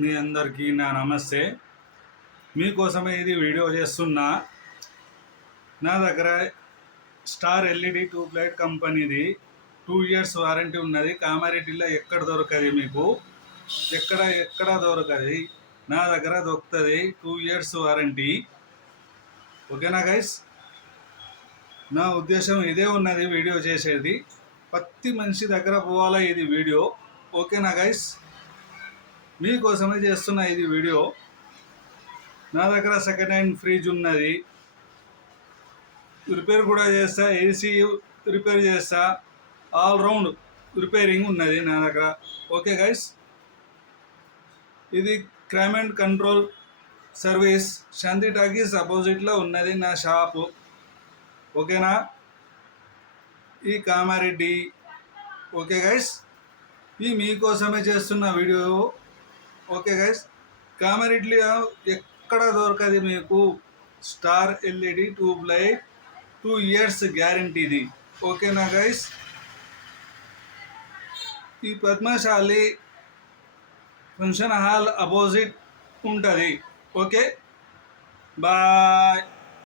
మీ అందరికీ నా నమస్తే. మీకోసమే ఇది వీడియో చేస్తున్నా. నా దగ్గర స్టార్ ఎల్ఈడి ట్యూబ్ లైట్ కంపెనీది 2 ఇయర్స్ వారంటీ ఉన్నది. కామారెడ్డిలో ఎక్కడ దొరకది, మీకు ఎక్కడ దొరకది. నా దగ్గర దొరుకుతుంది 2 ఇయర్స్ వారంటీ. ఓకేనా గైస్? నా ఉద్దేశం ఇదే ఉన్నది వీడియో చేసేది. ప్రతి మనిషి దగ్గర పోవాలా ఇది వీడియో. ఓకేనా గైస్? మీకోసమే చేస్తున్నా ఇది వీడియో. నా దగ్గర సెకండ్ హ్యాండ్ ఫ్రిడ్జ్ ఉన్నది, రిపేర్ కూడా చేస్తా. ఏసీ రిపేర్ చేస్తా. ఆల్రౌండ్ రిపేరింగ్ ఉన్నది నా దగ్గర. ఓకే గైస్, ఇది crime and control service, Shanti talkies అపోజిట్లో ఉన్నది నా షాపు. ఓకేనా? ఈ కామారెడ్డి. ఓకే గైస్, ఈ మీకోసమే చేస్తున్న వీడియో. ఓకే గైస్, కామారెడ్డిలో ఎక్కడ దొరకది మీకు star LED tube light 2 years గ్యారంటీది. ఓకేనా గైస్? ఈ పద్మశాలి ఫంక్షన్ హాల్ అపోజిట్ ఉంటుంది. Okay, bye.